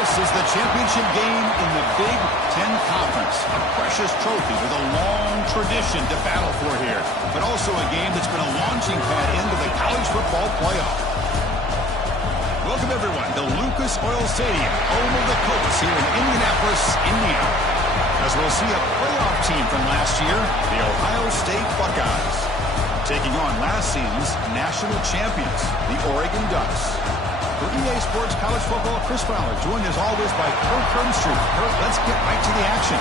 This is the championship game in the Big Ten Conference. A precious trophy with a long tradition to battle for here, but also a game that's been a launching pad into the college football playoff. Welcome, everyone, to Lucas Oil Stadium, home of the Colts here in Indianapolis, Indiana. As we'll see a playoff team from last year, the Ohio State Buckeyes, taking on last season's national champions, the Oregon Ducks. For EA Sports College Football, Chris Fowler, joined as always by Kurt Kernstreet. Kurt, let's get right to the action.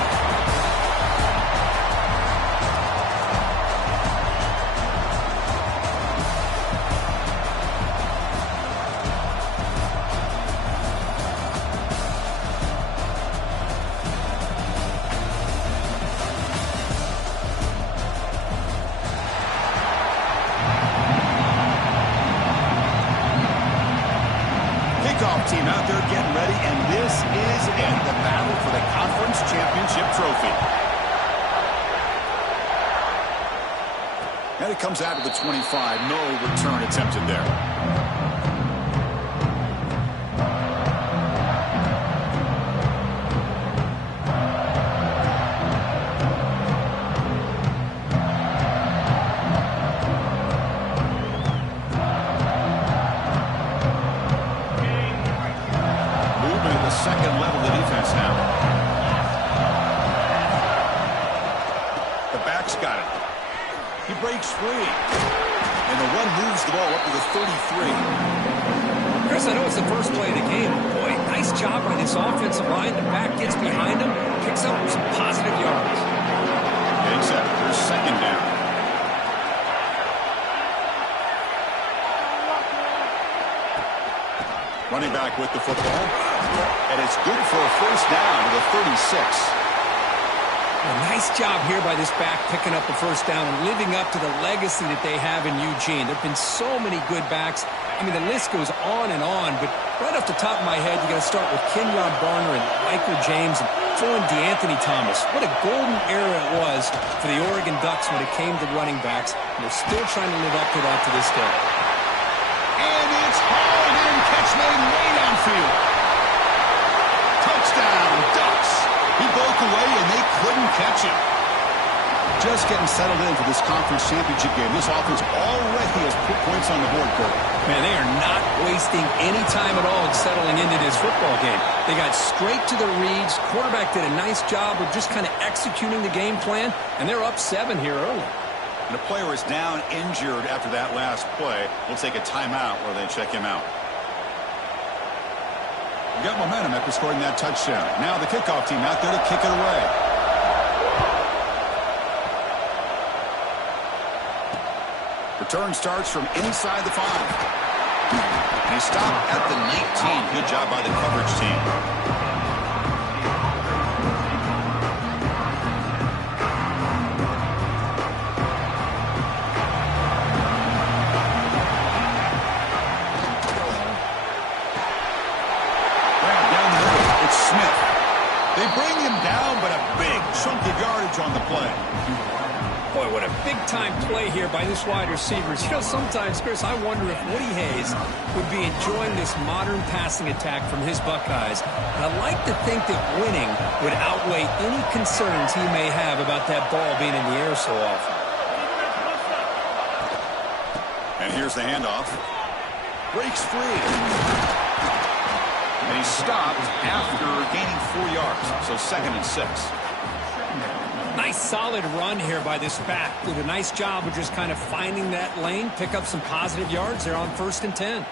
Team out there getting ready, and this is it, the battle for the conference championship trophy. And it comes out to the 25. No return attempted there. Second level of defense now. The back's got it. He breaks free. And the one moves the ball up to the 33. Chris, I know it's the first play of the game. Boy, nice job by this offensive line. The back gets behind him, picks up some positive yards. Except there's second down. Running back with the football. And it's good for a first down to the 36. A nice job here by this back picking up the first down and living up to the legacy that they have in Eugene. There have been so many good backs. I mean, the list goes on and on, but right off the top of my head, you got to start with Kenyon Barner and Michael James and throw in DeAnthony Thomas. What a golden era it was for the Oregon Ducks when it came to running backs, and they're still trying to live up to that to this day. And it's hauled in, catch made way downfield. Touchdown, Ducks. He broke away, and they couldn't catch him. Just getting settled in for this conference championship game. This offense already has put points on the board, Kurt. Man, they are not wasting any time at all in settling into this football game. They got straight to the reads. Quarterback did a nice job of just kind of executing the game plan, and they're up 7 here early. And a player is down injured after that last play. We'll take a timeout where they check him out. We got momentum after scoring that touchdown. Now the kickoff team out there to kick it away. Return starts from inside the 5. And he stopped at the 19. Good job by the coverage team. They bring him down, but a big chunk of yardage on the play. Boy, what a big-time play here by this wide receivers. You know, sometimes, Chris, I wonder if Woody Hayes would be enjoying this modern passing attack from his Buckeyes. And I'd like to think that winning would outweigh any concerns he may have about that ball being in the air so often. And here's the handoff. Breaks free. And he stopped after gaining 4 yards. So 2nd and 6. Nice solid run here by this back. Did a nice job of just kind of finding that lane, pick up some positive yards. They're on 1st and 10.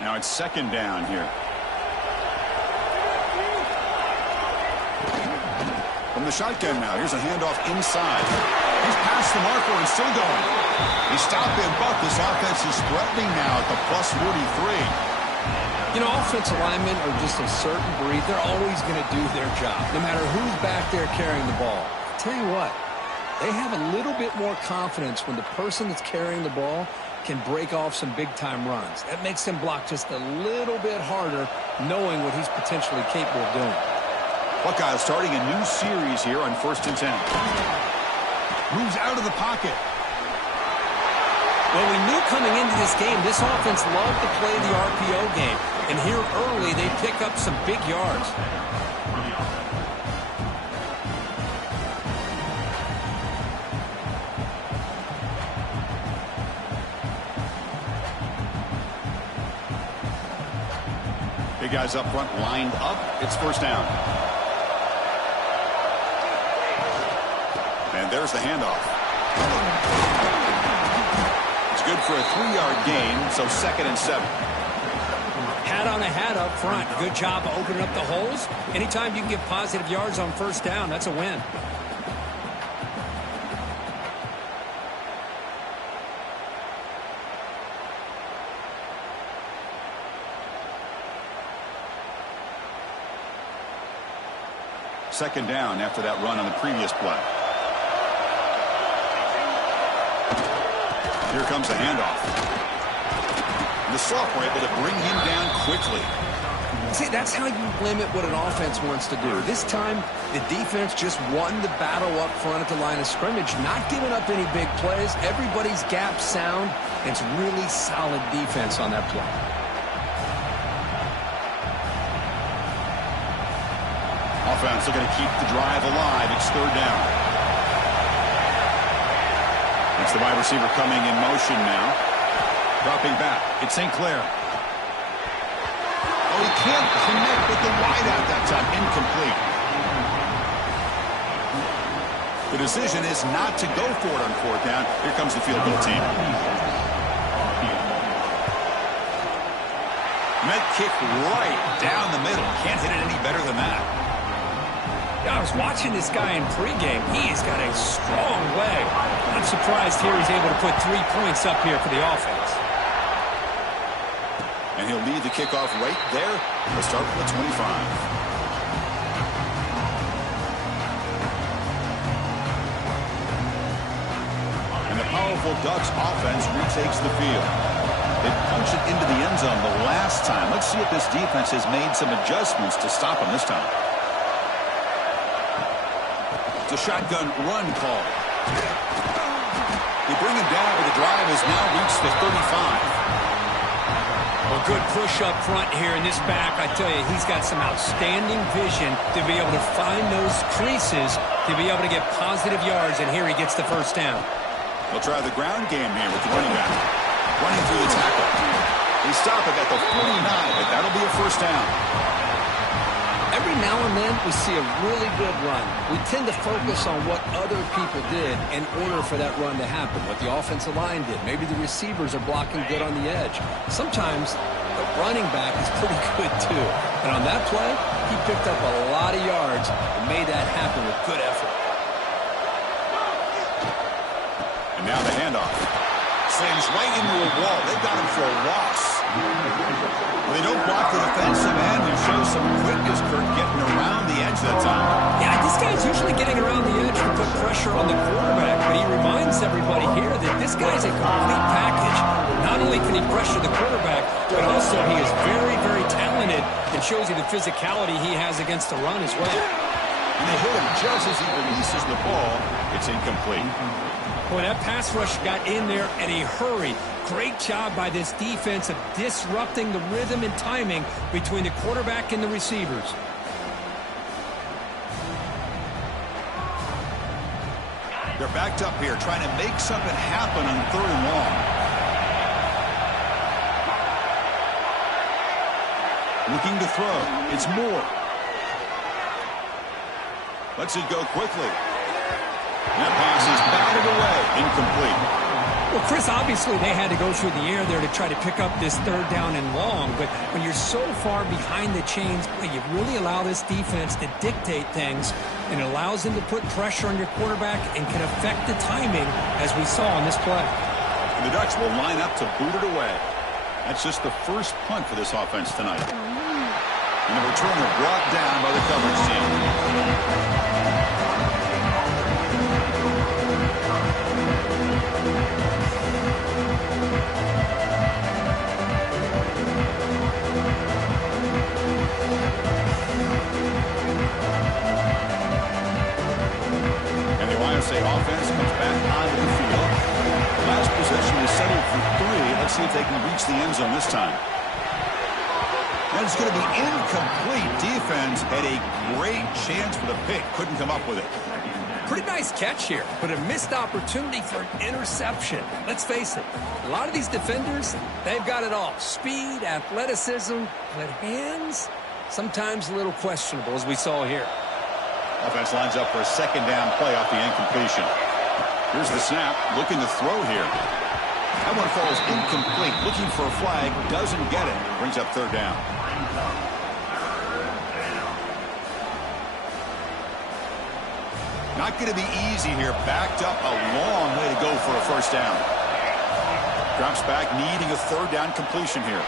Now it's 2nd down here. From the shotgun now, here's a handoff inside. He's past the marker and still going. He stopped him, but this offense is threatening now at the +43. You know, offensive linemen are just a certain breed. They're always going to do their job, no matter who's back there carrying the ball. I'll tell you what, they have a little bit more confidence when the person that's carrying the ball can break off some big-time runs. That makes him block just a little bit harder, knowing what he's potentially capable of doing. Buckeyes starting a new series here on 1st and 10. Moves out of the pocket. Well, we knew coming into this game, this offense loved to play the RPO game. And here early, they pick up some big yards. Big guys up front lined up. It's 1st down. And there's the handoff. It's good for a 3-yard gain, so 2nd and 7. Hat on a hat up front. Good job of opening up the holes. Anytime you can get positive yards on 1st down, that's a win. Second down after that run on the previous play. Here comes the handoff. And the sophomore able to bring him down quickly. See, that's how you limit what an offense wants to do. This time, the defense just won the battle up front at the line of scrimmage, not giving up any big plays. Everybody's gap sound, and it's really solid defense on that play. Offense looking to keep the drive alive. It's 3rd down. It's the wide receiver coming in motion now. Dropping back. It's St. Clair. Oh, he can't connect with the wideout that time. Incomplete. The decision is not to go for it on 4th down. Here comes the field goal team. Med kick right down the middle. Can't hit it any better than that. Yeah, I was watching this guy in pregame. He's got a strong leg. I'm surprised here he's able to put 3 points up here for the offense. And he'll lead the kickoff right there. We'll start with the 25. And the powerful Ducks offense retakes the field. They punched it into the end zone the last time. Let's see if this defense has made some adjustments to stop them this time. It's a shotgun run call. They bring him down, but the drive has now reached the 35. Well, good push up front here in this back. I tell you, he's got some outstanding vision to be able to find those creases to be able to get positive yards, and here he gets the 1st down. They'll try the ground game here with the running back. Running through the tackle. They stop it at the 49, but that'll be a 1st down. Every now and then, we see a really good run. We tend to focus on what other people did in order for that run to happen, what the offensive line did. Maybe the receivers are blocking good on the edge. Sometimes the running back is pretty good, too. And on that play, he picked up a lot of yards and made that happen with good effort. And now the handoff. Slams right into a wall. They've got him for a loss. Well, they don't block the defensive end and show some quickness, Kirk, getting around the edge that time. Yeah, this guy's usually getting around the edge to put pressure on the quarterback, but he reminds everybody here that this guy's a complete package. Not only can he pressure the quarterback, but also he is very, very talented and shows you the physicality he has against the run as well. And they hit him just as he releases the ball. It's incomplete. Boy, that pass rush got in there in a hurry. Great job by this defense of disrupting the rhythm and timing between the quarterback and the receivers. They're backed up here trying to make something happen on 3rd and long. Looking to throw. It's Moore. Lets it go quickly. That pass is batted away. Incomplete. Well, Chris, obviously they had to go through the air there to try to pick up this 3rd down and long, but when you're so far behind the chains, you really allow this defense to dictate things, and it allows them to put pressure on your quarterback and can affect the timing, as we saw on this play. And the Ducks will line up to boot it away. That's just the first punt for this offense tonight. And the returner brought down by the coverage team. reach the end zone this time. And it's going to be incomplete. Defense had a great chance for the pick. Couldn't come up with it. Pretty nice catch here, but a missed opportunity for an interception. Let's face it, a lot of these defenders, they've got it all. Speed, athleticism, but hands, sometimes a little questionable, as we saw here. Offense lines up for a second down play off the incompletion. Here's the snap, looking to throw here. That one falls incomplete, looking for a flag, doesn't get it. Brings up third down. Not going to be easy here. Backed up a long way to go for a first down. Drops back, needing a third down completion here.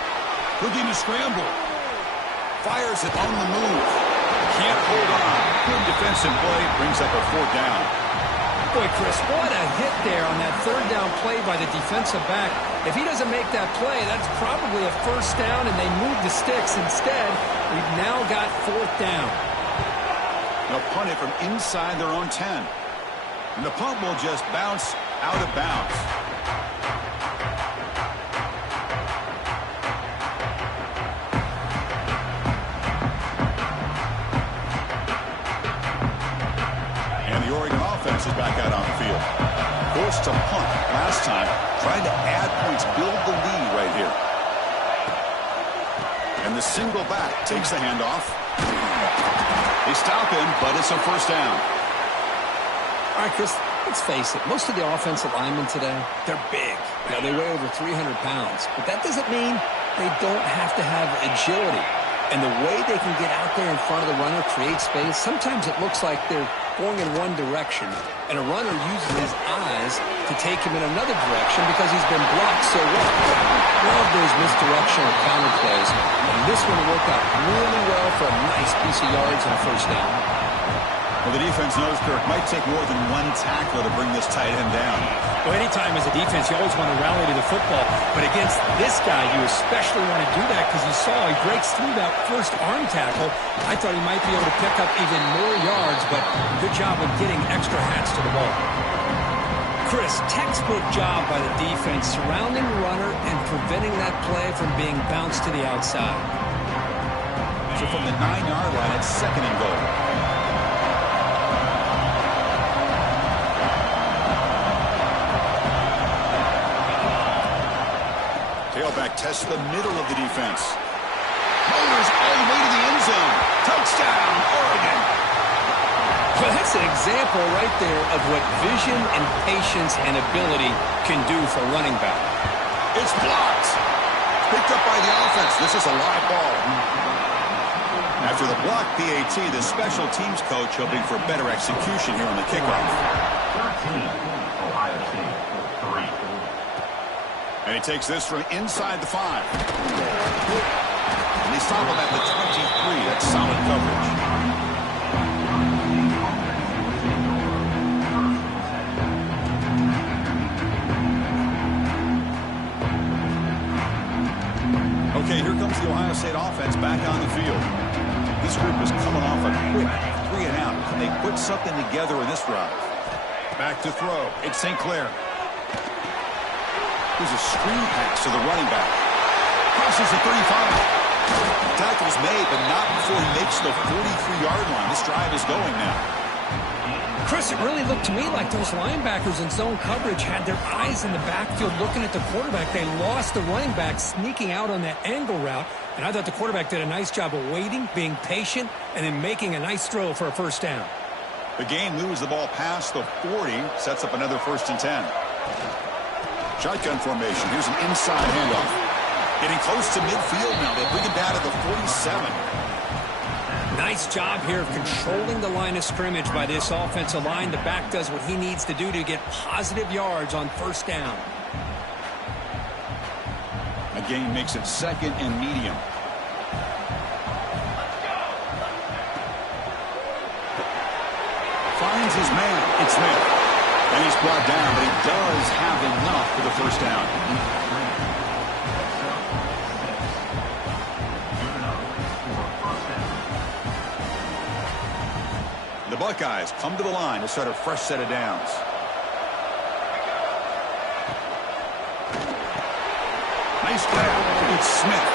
Looking to scramble. Fires it on the move. Can't hold on. Good defensive play. Brings up a fourth down. Boy, Chris, what a hit there on that third down play by the defensive back. If he doesn't make that play, that's probably a first down, and they move the sticks. Instead, we've now got fourth down. They'll punt it from inside their own 10. And the punt will just bounce out of bounds. And the Oregon offense is back out on the field. Forced to punt last time, trying to add points, build the lead right here. And the single back takes the handoff. They stop him, but it's a first down. All right, Chris, let's face it. Most of the offensive linemen today, they're big. Now, they weigh over 300 pounds. But that doesn't mean they don't have to have agility. And the way they can get out there in front of the runner, create space, sometimes it looks like they're going in one direction, and a runner uses his eyes to take him in another direction because he's been blocked so well. Love those misdirectional counter plays, and this one worked out really well for a nice piece of yards and a first down. Well, the defense knows, Kirk, might take more than one tackler to bring this tight end down. Well, anytime as a defense, you always want to rally to the football. But against this guy, you especially want to do that because you saw he breaks through that first arm tackle. I thought he might be able to pick up even more yards, but good job of getting extra hats to the ball. Chris, textbook job by the defense surrounding the runner and preventing that play from being bounced to the outside. So from the 9-yard line, it's second and goal. Tailback tests the middle of the defense. Motors all the way to the end zone. Touchdown, Oregon. Well, that's an example right there of what vision and patience and ability can do for a running back. It's blocked. Picked up by the offense. This is a live ball. After the block PAT, the special teams coach hoping for better execution here on the kickoff. 13, Ohio State, 3. And he takes this from inside the 5. And they stop him at the 23. That's solid coverage. Okay, here comes the Ohio State offense back on the field. This group is coming off a quick 3 and out. Can they put something together in this drive? Back to throw. It's St. Clair. There's a screen pass to the running back. Crosses the 35. Tackle's made, but not before he makes the 43-yard line. This drive is going now. Chris, it really looked to me like those linebackers in zone coverage had their eyes in the backfield looking at the quarterback. They lost the running back sneaking out on that angle route, and I thought the quarterback did a nice job of waiting, being patient, and then making a nice throw for a first down. The game moves the ball past the 40, sets up another 1st and 10. Shotgun formation. Here's an inside handoff. Getting close to midfield now. They bring it down to the 47. Nice job here of controlling the line of scrimmage by this offensive line. The back does what he needs to do to get positive yards on first down. A gain makes it 2nd and medium. Finds his man. It's Smith. And he's brought down, but he does have enough for the first down. The Buckeyes come to the line to start a fresh set of downs. Nice grab. It's Smith.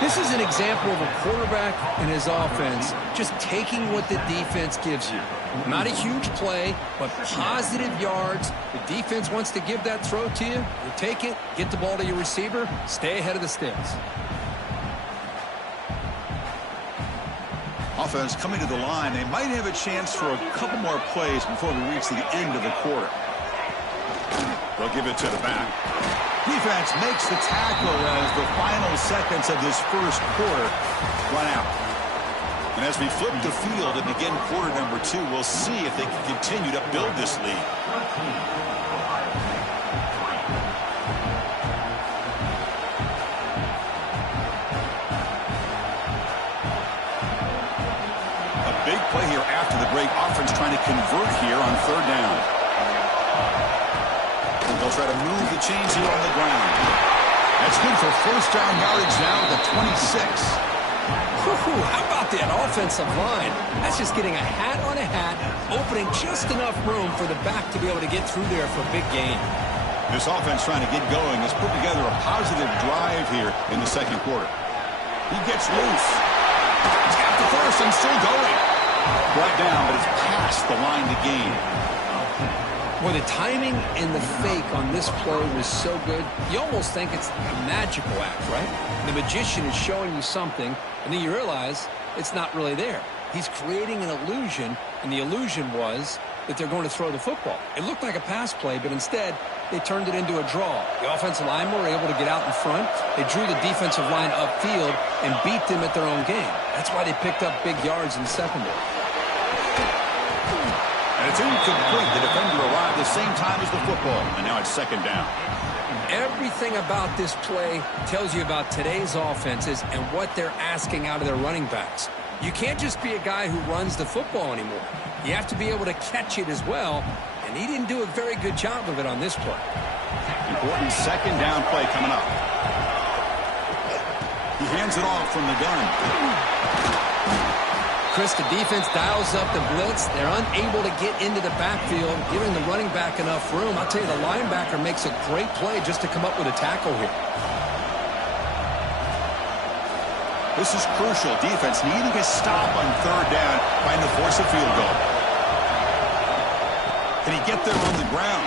This is an example of a quarterback and his offense just taking what the defense gives you. Not a huge play, but positive yards. The defense wants to give that throw to you. You take it, get the ball to your receiver, stay ahead of the sticks. Offense coming to the line. They might have a chance for a couple more plays before we reach the end of the quarter. They'll give it to the back. Defense makes the tackle as the final seconds of this first quarter run out. And as we flip the field and begin quarter number 2, we'll see if they can continue to build this lead. A big play here after the break. Offense trying to convert here on third down. They'll try to move the chains here on the ground. That's good for first down yardage now at the 26. How about that offensive line? That's just getting a hat on a hat, opening just enough room for the back to be able to get through there for a big gain. This offense trying to get going has put together a positive drive here in the second quarter. He gets loose. He's got the first and still going. Brought down, but it's past the line to gain. Well, the timing and the fake on this play was so good, you almost think it's a magical act, right? The magician is showing you something, and then you realize it's not really there. He's creating an illusion, and the illusion was that they're going to throw the football. It looked like a pass play, but instead, they turned it into a draw. The offensive linemen were able to get out in front. They drew the defensive line upfield and beat them at their own game. That's why they picked up big yards in the secondary. And it's incomplete. The defender arrived the same time as the football, and now it's second down. Everything about this play tells you about today's offenses and what they're asking out of their running backs. You can't just be a guy who runs the football anymore. You have to be able to catch it as well, and he didn't do a very good job of it on this play. Important second down play coming up. He hands it off from the gun. Chris, the defense dials up the blitz. They're unable to get into the backfield, giving the running back enough room. I'll tell you, the linebacker makes a great play just to come up with a tackle here. This is crucial. Defense needing a stop on third down, trying to force a field goal. Can he get there on the ground?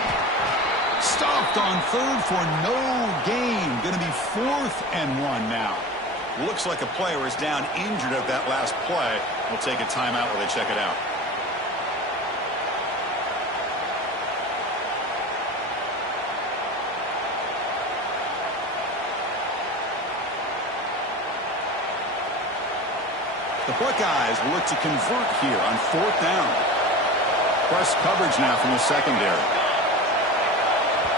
Stopped on third for no gain. Going to be 4th and 1 now. Looks like a player is down injured at that last play. We'll take a timeout while they check it out. The Buckeyes will look to convert here on 4th down. Press coverage now from the secondary.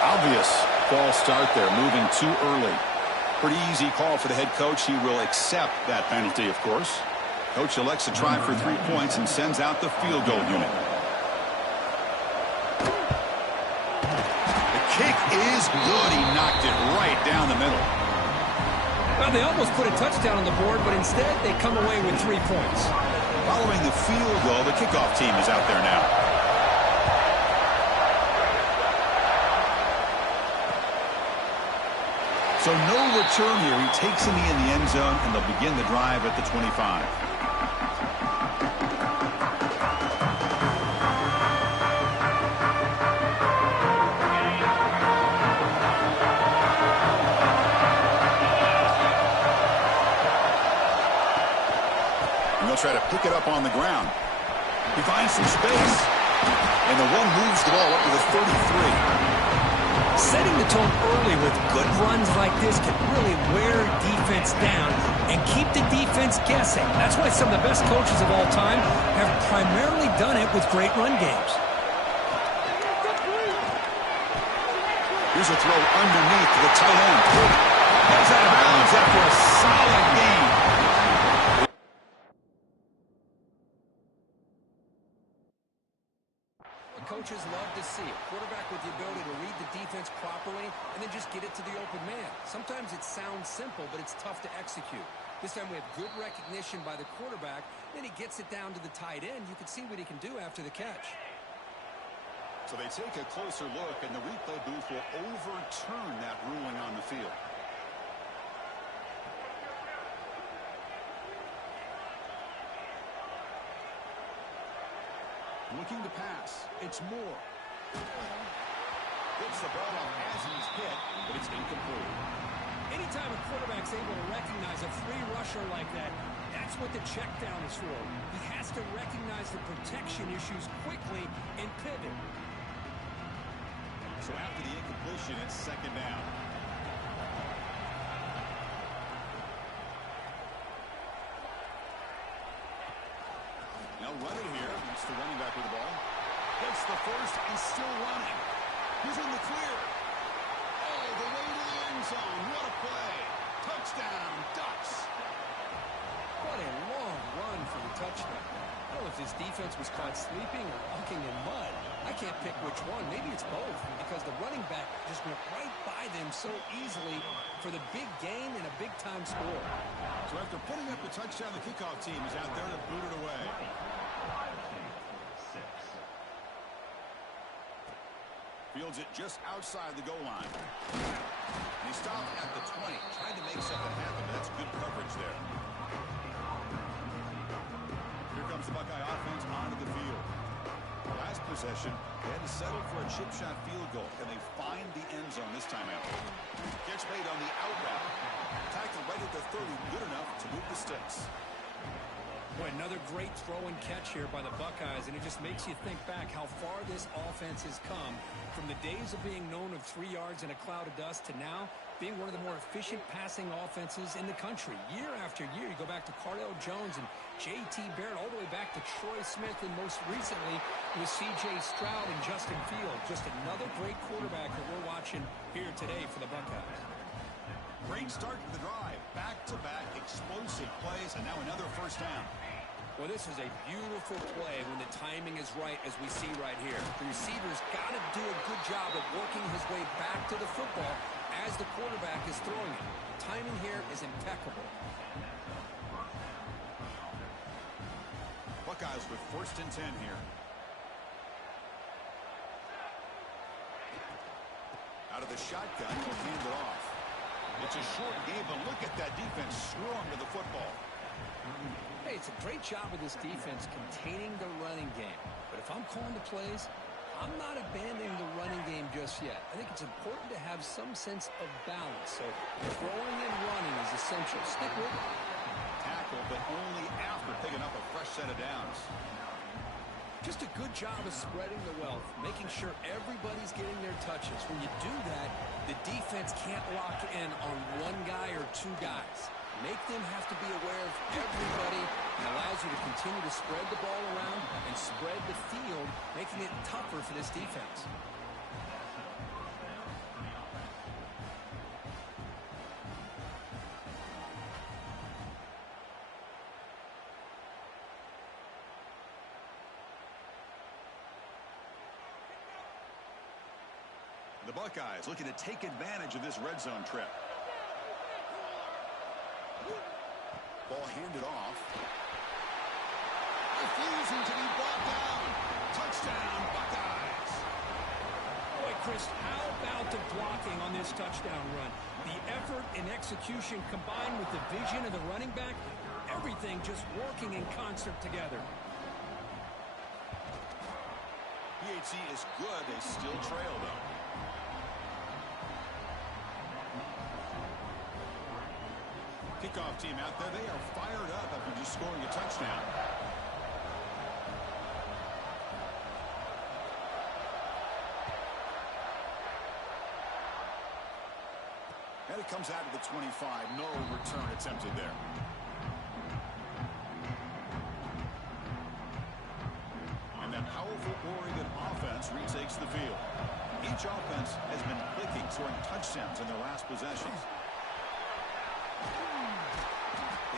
Obvious false start there, moving too early. Pretty easy call for the head coach. He will accept that penalty, of course. Coach elects to try for 3 points and sends out the field goal unit. The kick is good. He knocked it right down the middle. Well, they almost put a touchdown on the board, but instead they come away with 3 points. Following the field goal, the kickoff team is out there now. So no return here. He takes him in the end zone, and they'll begin the drive at the 25. And they'll try to pick it up on the ground. He finds some space, and the one moves the ball up to the 33. Setting the tone early with good runs like this can really wear defense down and keep the defense guessing. That's why some of the best coaches of all time have primarily done it with great run games. Here's a throw underneath to the tight end. Goes out of bounds after a solid game. Coaches love to see a quarterback with the ability to read the defense properly and then just get it to the open man. Sometimes it sounds simple, but it's tough to execute. This time we have good recognition by the quarterback. Then he gets it down to the tight end. You can see what he can do after the catch. So they take a closer look, and the replay booth will overturn that ruling on the field. Looking to pass. It's Moore. Gets the ball off as he's hit, but it's incomplete. Anytime a quarterback's able to recognize a free rusher like that, that's what the check down is for. He has to recognize the protection issues quickly and pivot. So after the incompletion, it's second down. Now run it here. It's the running back with the ball. Gets the first and still running. He's in the clear. Oh, the way to the end zone. What a play. Touchdown, Ducks. What a long run for the touchdown. I don't know if this defense was caught sleeping or walking in mud. I can't pick which one. Maybe it's both, because the running back just went right by them so easily for the big gain and a big-time score. So after putting up the touchdown, the kickoff team is out there to boot it away. Fields it just outside the goal line. And he stopped at the 20, trying to make something happen. That's good coverage there. Here comes the Buckeye offense onto the field. Last possession, they had to settle for a chip shot field goal. Can they find the end zone this time out? Catch made on the out route. Tackle right at the 30, good enough to move the sticks. Boy, another great throw and catch here by the Buckeyes, and it just makes you think back how far this offense has come from the days of being known of 3 yards in a cloud of dust to now being one of the more efficient passing offenses in the country. Year after year, you go back to Cardell Jones and J.T. Barrett, all the way back to Troy Smith, and most recently with C.J. Stroud and Justin Fields. Just another great quarterback that we're watching here today for the Buckeyes. Great start to the drive. Back-to-back explosive plays, and now another first down. Well, this is a beautiful play when the timing is right, as we see right here. The receiver's got to do a good job of working his way back to the football as the quarterback is throwing it. Timing here is impeccable. Buckeyes with 1st and 10 here. Out of the shotgun, he'll hand it off. It's a short game, but look at that defense swarm to the football. Hey, it's a great job of this defense containing the running game. But if I'm calling the plays, I'm not abandoning the running game just yet. I think it's important to have some sense of balance. So throwing and running is essential. Stick with it. Tackle, but only after picking up a fresh set of downs. Just a good job of spreading the wealth, making sure everybody's getting their touches. When you do that, the defense can't lock in on one guy or two guys. Make them have to be aware of everybody, and allows you to continue to spread the ball around and spread the field, making it tougher for this defense. The Buckeyes looking to take advantage of this red zone trip. Ball handed off. Refusing to be brought down. Touchdown, Buckeyes. Boy, Chris, how about the blocking on this touchdown run? The effort and execution combined with the vision of the running back, everything just working in concert together. PHC is good. They still trail, though. Kickoff team out there, they are fired up after just scoring a touchdown. And it comes out of the 25. No return attempted there. And that powerful Oregon offense retakes the field. Each offense has been clicking, scoring touchdowns in their last possessions.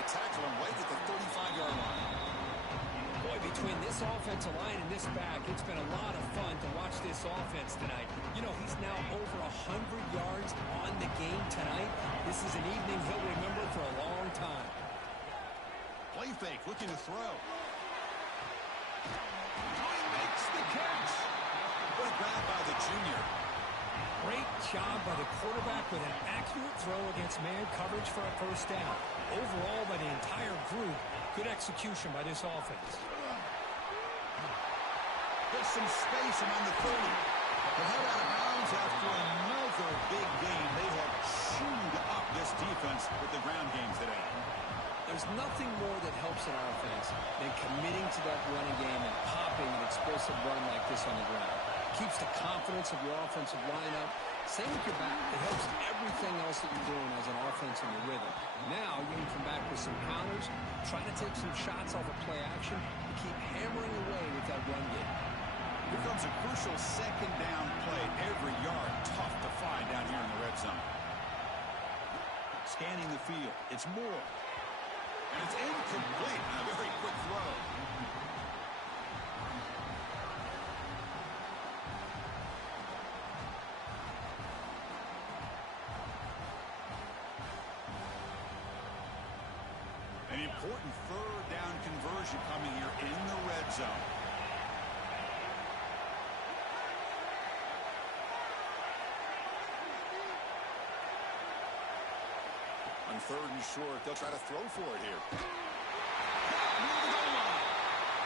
Tackle him right at the 35-yard line. Boy, between this offensive line and this back, it's been a lot of fun to watch this offense tonight. You know, he's now over 100 yards on the game tonight. This is an evening he'll remember for a long time. Play fake, looking to throw. He makes the catch. What a grab by the junior. Great job by the quarterback with an accurate throw against man coverage for a first down. Overall, by the entire group, good execution by this offense. There's some space around the 30. They're head out of bounds after another big game. They have chewed up this defense with the ground game today. There's nothing more that helps an offense than committing to that running game and popping an explosive run like this on the ground. Keeps the confidence of your offensive lineup. Same with your back. It helps everything else that you're doing as an offense in your rhythm. Now you can come back with some counters, try to take some shots off of play action, and keep hammering away with that run game. Here comes a crucial second down play. Every yard tough to find down here in the red zone. Scanning the field. It's Moore. And it's incomplete on a very quick throw. An important third down conversion coming here in the red zone. On third and short, they'll try to throw for it here. Near the goal line.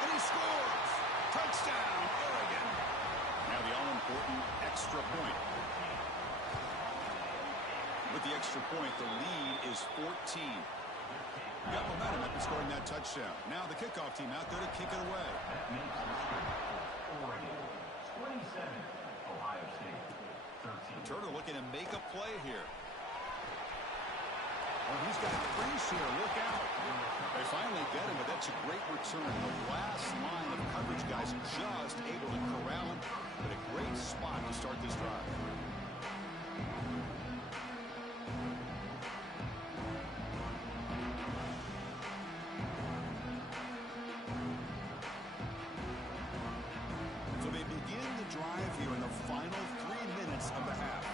And he scores. Touchdown, Oregon. Now the all-important extra point. With the extra point, the lead is 14. Got momentum after scoring that touchdown. Now the kickoff team out there to kick it away. Oregon, 27, Ohio State, 13. Turner looking to make a play here. Oh, he's got a crease here. Look out. They finally get him, but that's a great return. The last line of coverage guys just able to corral him, but a great spot to start this drive. So they begin the drive here in the final 3 minutes of the half.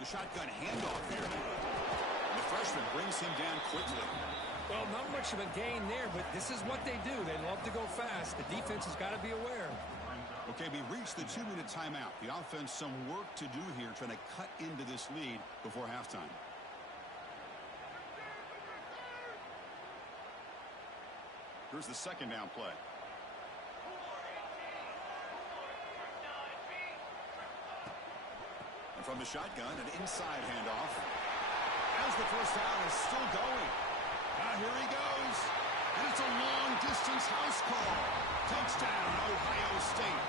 The shotgun handoff here. And the freshman brings him down quickly. Well, not much of a gain there, but this is what they do. They love to go fast. The defense has got to be aware. Okay, we reached the 2-minute timeout. The offense some work to do here, trying to cut into this lead before halftime. Here's the second down play. And from the shotgun, an inside handoff. As the first down is still going. Now here he goes. And it's a long-distance house call. Touchdown, Ohio State.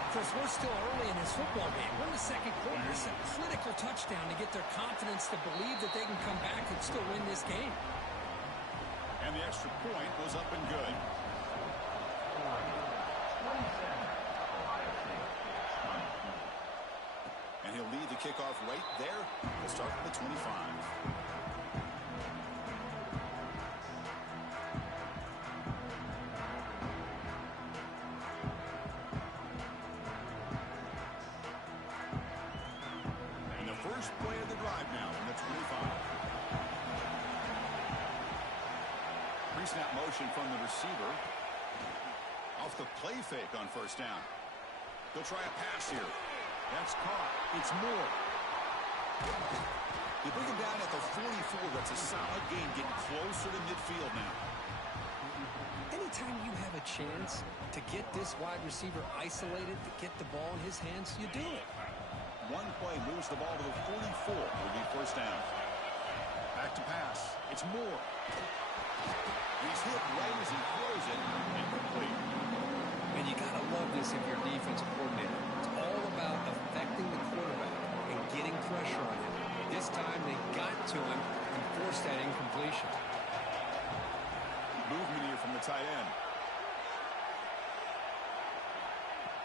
Of course, we're still early in this football game. We're in the second quarter. It's a critical touchdown to get their confidence to believe that they can come back and still win this game. And the extra point was up and good. And he'll lead the kickoff right there. We'll start at the 25. And the first play of the drive now from the 25. Pre-snap motion from the receiver. Off the play fake on first down. They'll try a pass here. That's caught. It's Moore. They bring him down at the 44. That's a solid gain, getting closer to midfield now. Anytime you have a chance to get this wide receiver isolated, to get the ball in his hands, you do it. One play moves the ball to the 44. It'll be first down. Back to pass. It's Moore. He's hit right as he throws it. Incomplete. And you got to love this if you're a defensive coordinator. It's all about affecting the quarterback and getting pressure on him. This time they got to him and forced that incompletion. Movement here from the tight end.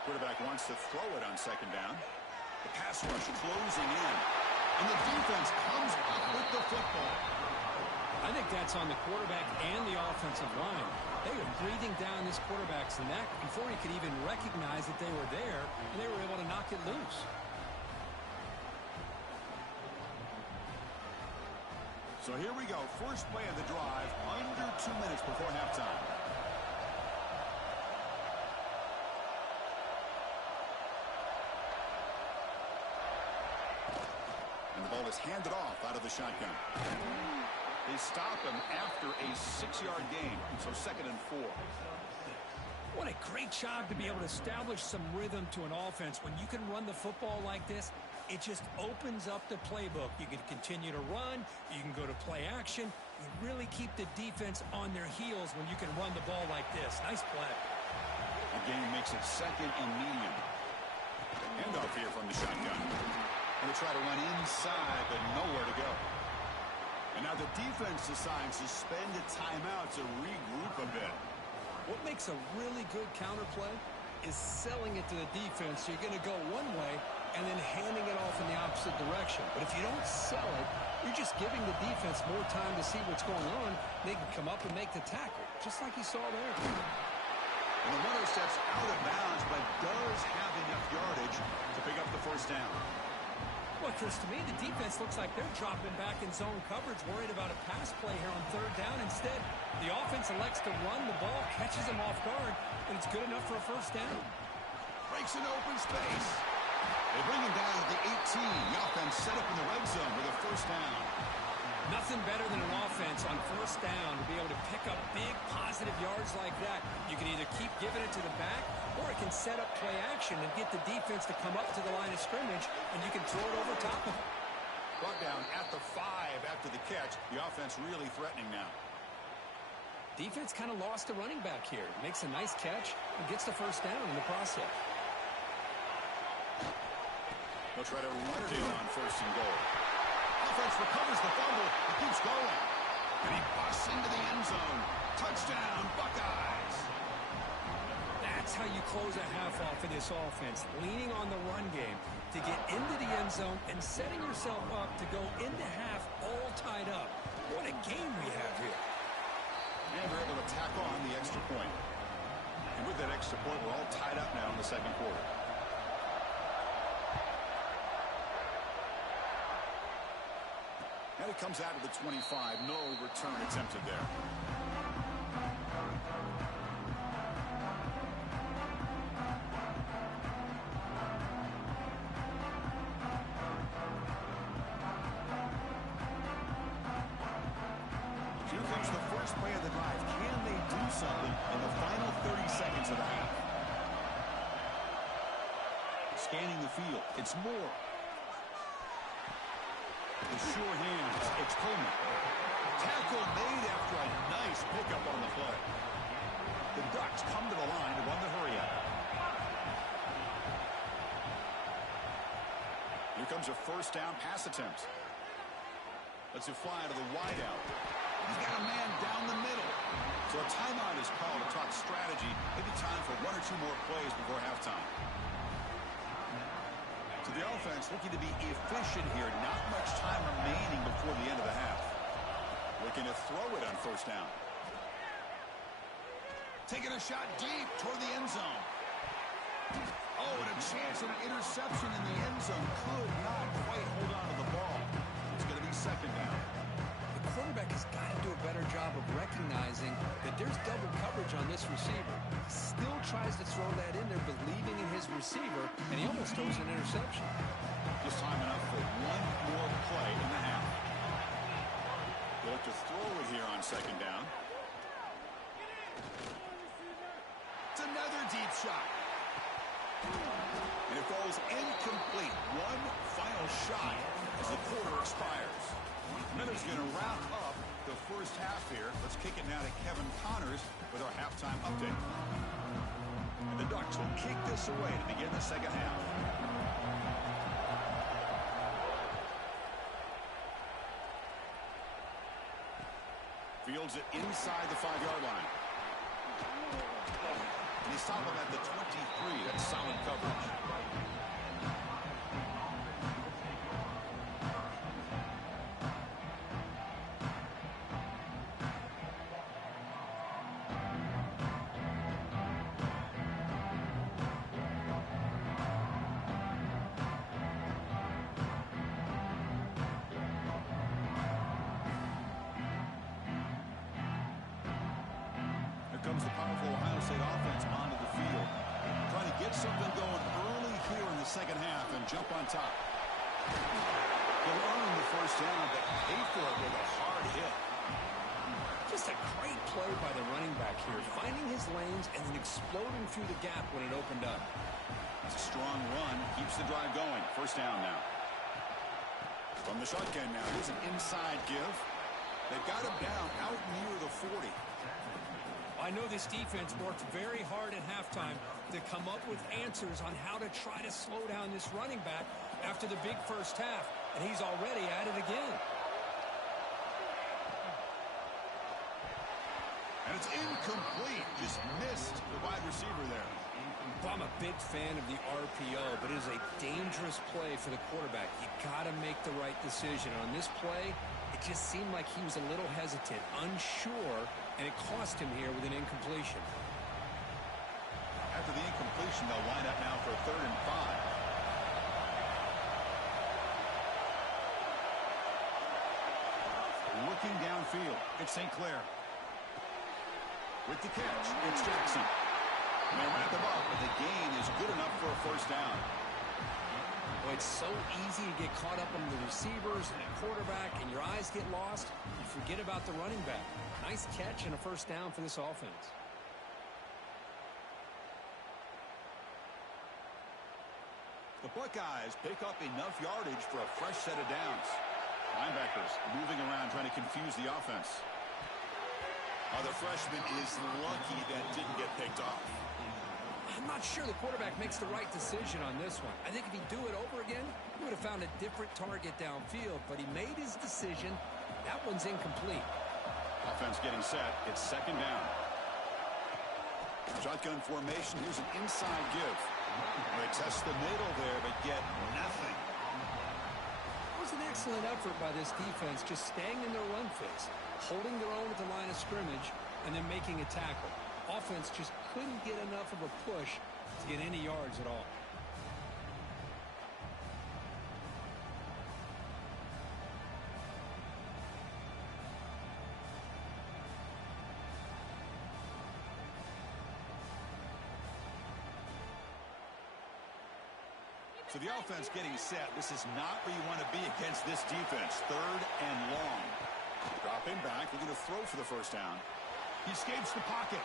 Quarterback wants to throw it on second down. The pass rush closing in. And the defense comes up with the football. I think that's on the quarterback and the offensive line. They were breathing down this quarterback's neck before he could even recognize that they were there, and they were able to knock it loose. So here we go. First play of the drive, under 2 minutes before halftime. ball is handed off out of the shotgun. They stop him after a 6-yard gain, so 2nd and 4. What a great job to be able to establish some rhythm to an offense. When you can run the football like this, it just opens up the playbook. You can continue to run. You can go to play action. You really keep the defense on their heels when you can run the ball like this. Nice play. The game makes it 2nd and medium. Handoff here from the shotgun. Going to try to run inside, but nowhere to go. And now the defense decides to spend a timeout to regroup a bit. What makes a really good counter play is selling it to the defense. So you're going to go one way and then handing it off in the opposite direction. But if you don't sell it, you're just giving the defense more time to see what's going on. They can come up and make the tackle, just like you saw there. And the runner steps out of bounds, but does have enough yardage to pick up the first down. Well, Chris, to me, the defense looks like they're dropping back in zone coverage, worried about a pass play here on 3rd down. Instead, the offense elects to run the ball, catches them off guard, and it's good enough for a first down. Breaks an open space. They bring him down at the 18. The offense set up in the red zone with a first down. Nothing better than an offense on 1st down to be able to pick up big positive yards like that. You can either keep giving it to the back, or it can set up play action and get the defense to come up to the line of scrimmage, and you can throw it over top of it. Brought down at the 5 after the catch. The offense really threatening now. Defense kind of lost a running back here. Makes a nice catch and gets the first down in the process. They'll try to run it in on 1st and goal. Offense recovers the fumble. He keeps going. And he busts into the end zone. Touchdown, Buckeyes. That's how you close a half off of this offense, leaning on the run game to get into the end zone and setting yourself up to go into half all tied up. What a game we have here. And they're able to tack on the extra point. And with that extra point, we're all tied up now in the 2nd quarter. And it comes out of the 25. No return attempted there. Here comes the first play of the drive. Can they do something in the final 30 seconds of the half? Scanning the field. It's Moore. The sure hands. It's Coleman. Tackle made after a nice pickup on the play. The Ducks come to the line to run the hurry up. Here comes a first down pass attempt. Lets it fly to the wideout. He's got a man down the middle. So a timeout is called to talk strategy. Maybe time for 1 or 2 more plays before halftime. So the offense looking to be efficient here. Not much time remaining before the end of the half. Looking to throw it on 1st down. Taking a shot deep toward the end zone. Oh, and a chance at an interception in the end zone. Could not quite hold on to the ball. It's going to be 2nd down. The quarterback has got to do a better job of recognizing that there's double coverage on this receiver. Still tries to throw that in there, believing in his receiver, and he almost throws an interception. Just time enough for 1 more play in the half. They'll have to throw it here on 2nd down. It's another deep shot. And it falls incomplete. One final shot as the quarter expires. Miller's going to wrap up the first half here. Let's kick it now to Kevin Connors with our halftime update. And the Ducks will kick this away to begin the 2nd half. Fields it inside the 5-yard line. And they stop him at the 23. That's solid coverage. Comes the powerful Ohio State offense onto the field. Trying to get something going early here in the 2nd half and jump on top. He'll earn the first down, but pay for it with a hard hit. Just a great play by the running back here, finding his lanes and then exploding through the gap when it opened up. It's a strong run, keeps the drive going. First down now. From the shotgun now, here's an inside give. They've got him down out near the 40. I know this defense worked very hard at halftime to come up with answers on how to try to slow down this running back after the big first half, and he's already at it again. And it's incomplete. Just missed the wide receiver there. Well, I'm a big fan of the RPO, but it is a dangerous play for the quarterback. You got to make the right decision. On this play, it just seemed like he was a little hesitant, unsure, and it cost him here with an incompletion. After the incompletion, they'll line up now for a 3rd and 5. Looking downfield, it's St. Clair. With the catch, it's Jackson. And they wrap him up, but the gain is good enough for a first down. Well, it's so easy to get caught up on the receivers and the quarterback, and your eyes get lost. You forget about the running back. Nice catch and a first down for this offense. The Buckeyes pick up enough yardage for a fresh set of downs. Linebackers moving around trying to confuse the offense. The freshman is lucky that didn't get picked off. I'm not sure the quarterback makes the right decision on this one. I think if he'd do it over again, he would have found a different target downfield, but he made his decision. That one's incomplete. Offense getting set. It's 2nd down. Shotgun formation. Here's an inside give. They test the middle there, but get nothing. It was an excellent effort by this defense, just staying in their run phase, holding their own at the line of scrimmage, and then making a tackle. Offense just couldn't get enough of a push to get any yards at all. So the offense getting set. This is not where you want to be against this defense. 3rd and long. Dropping back. Looking to throw for the first down. He escapes the pocket.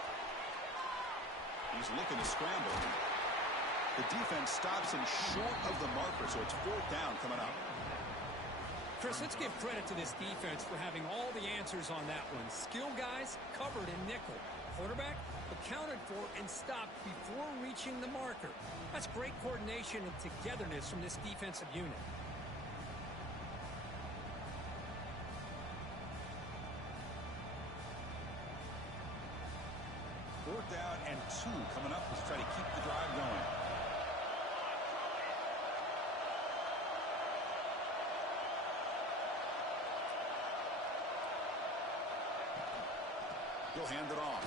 He's looking to scramble. The defense stops him short of the marker, so it's 4th down coming up. Chris, let's give credit to this defense for having all the answers on that one. Skill guys covered in nickel. Quarterback accounted for and stopped before reaching the marker. That's great coordination and togetherness from this defensive unit. Fourth down and 2 coming up to try to keep the drive going. He'll hand it off.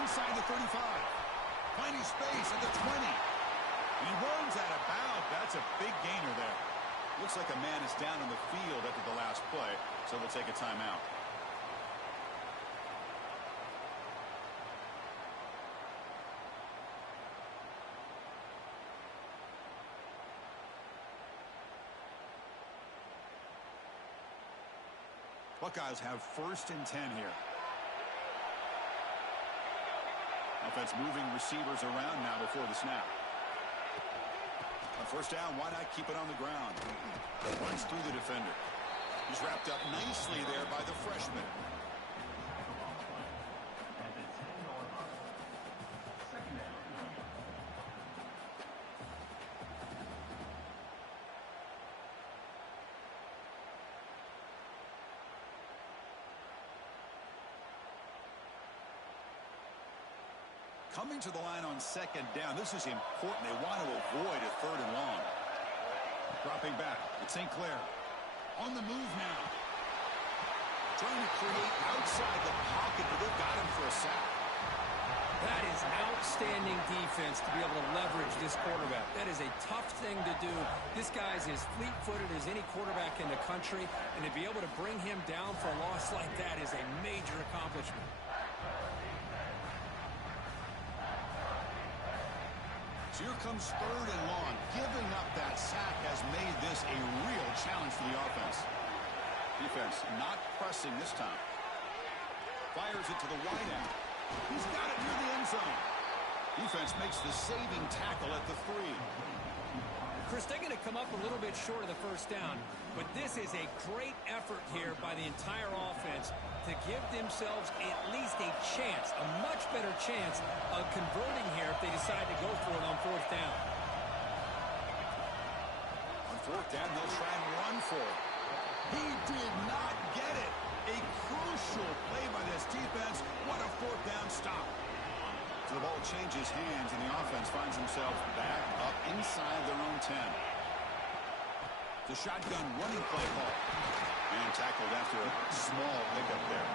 Inside the 35. Finding space at the 20. He runs out of bounds. That's a big gainer there. Looks like a man is down on the field after the last play, so they'll take a timeout. Buckeyes have 1st and 10 here. Offense moving receivers around now before the snap. On 1st down, why not keep it on the ground? Runs through the defender. He's wrapped up nicely there by the freshman. Coming to the line on 2nd down. This is important. They want to avoid a 3rd and long. Dropping back. It's St. Clair. On the move now. Trying to create outside the pocket, but they've got him for a sack. That is outstanding defense to be able to leverage this quarterback. That is a tough thing to do. This guy's as fleet-footed as any quarterback in the country, and to be able to bring him down for a loss like that is a major accomplishment. Here comes 3rd and long. Giving up that sack has made this a real challenge for the offense. Defense not pressing this time. Fires it to the wide end. He's got it near the end zone. Defense makes the saving tackle at the 3. Chris, they're going to come up a little bit short of the first down, but this is a great effort here by the entire offense to give themselves at least a chance, a much better chance of converting here if they decide to go for it on 4th down. On 4th down, they'll try and run for it. He did not get it. A crucial play by this defense. What a 4th down stop. So the ball changes hands, and the offense finds themselves back up inside their own 10. The shotgun running play call. And tackled after a small pickup there.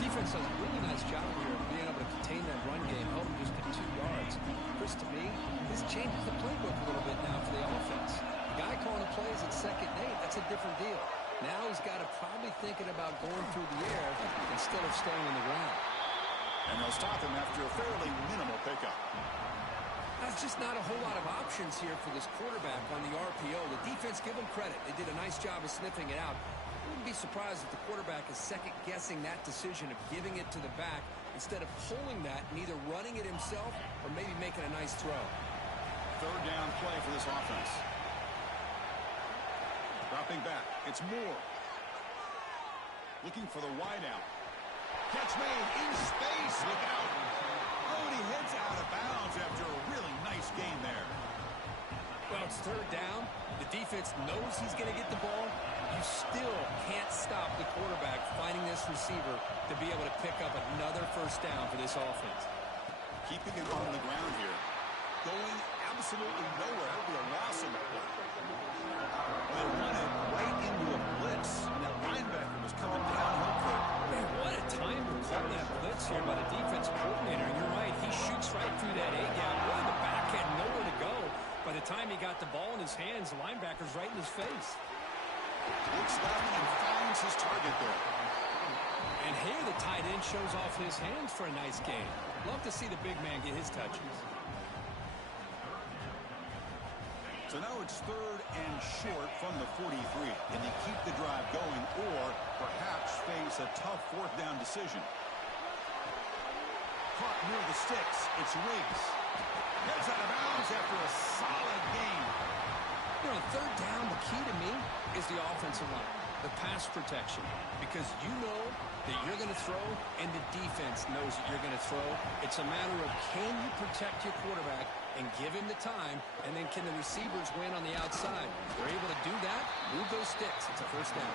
Defense does a really nice job here of being able to contain that run game, held him just to 2 yards. Chris, to me, this changes the playbook a little bit now for the offense. The guy calling the plays at 2nd and 8, that's a different deal. Now he's got to probably thinking about going through the air instead of staying on the ground. And they'll stop him after a fairly minimal pickup. That's just not a whole lot of options here for this quarterback on the RPO. The defense, give them credit. They did a nice job of sniffing it out. I wouldn't be surprised if the quarterback is second-guessing that decision of giving it to the back instead of pulling that and either running it himself or maybe making a nice throw. 3rd down play for this offense. Dropping back. It's Moore. Looking for the wideout. Catch made in space. Look out. Oh, and he heads out of bounds after a really nice gain there. Well, it's 3rd down. The defense knows he's going to get the ball. You still can't stop the quarterback finding this receiver to be able to pick up another 1st down for this offense. Keeping it on the ground here. Going absolutely nowhere. It'll be a loss in the play. They run it right into a blitz, and that linebacker was coming downhill quick. Man, what a time to call that blitz here by the defense coordinator. And you're right, he shoots right through that A-gap. Really, the back had nowhere to go. By the time he got the ball in his hands, the linebacker's right in his face. Looks left and finds his target there. And here the tight end shows off his hands for a nice gain. Love to see the big man get his touches. So now it's 3rd and short from the 43. Can they keep the drive going or perhaps face a tough 4th down decision? Caught near the sticks. It's Riggs. Heads out of bounds after a solid gain. You know, 3rd down, the key to me is the offensive line, the pass protection, because you know that you're going to throw and the defense knows that you're going to throw. It's a matter of can you protect your quarterback and give him the time, and then can the receivers win on the outside? If they're able to do that, move those sticks. It's a 1st down.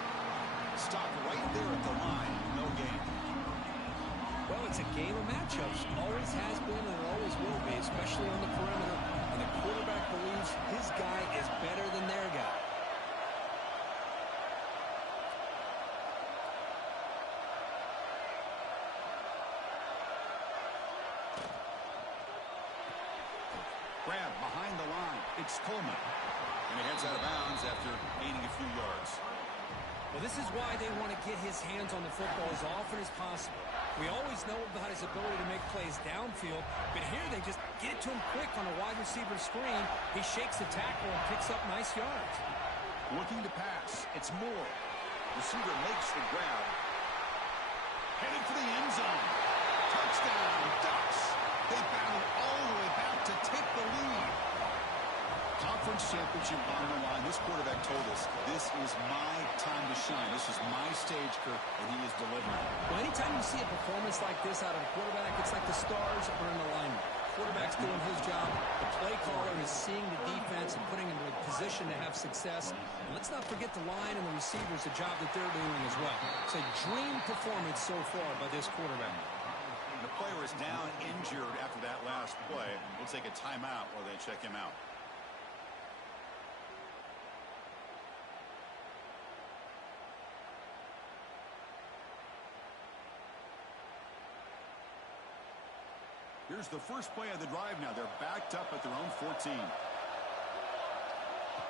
Stop right there at the line. No gain. Well, it's a game of matchups. Always has been and it always will be, especially on the perimeter. And the quarterback believes his guy is better than their guy. Grab behind the line. It's Coleman. And he heads out of bounds after gaining a few yards. Well, this is why they want to get his hands on the football as often as possible. We always know about his ability to make plays downfield, but here they just get it to him quick on a wide receiver screen. He shakes the tackle and picks up nice yards. Looking to pass. It's Moore. Receiver makes the grab. Headed for the end zone. Touchdown, Ducks. They battle all the way back to take the lead. Conference championship on the line. This quarterback told us, this is my time to shine. This is my stage, Kirk, and he is delivering. Well, anytime you see a performance like this out of a quarterback, it's like the stars are in alignment. Quarterback's doing his job. The play caller is seeing the defense and putting him in a position to have success. And let's not forget the line and the receivers, the job that they're doing as well. It's a dream performance so far by this quarterback. The player is down injured after that last play. We'll take a timeout while they check him out. Here's the first play of the drive now. They're backed up at their own 14.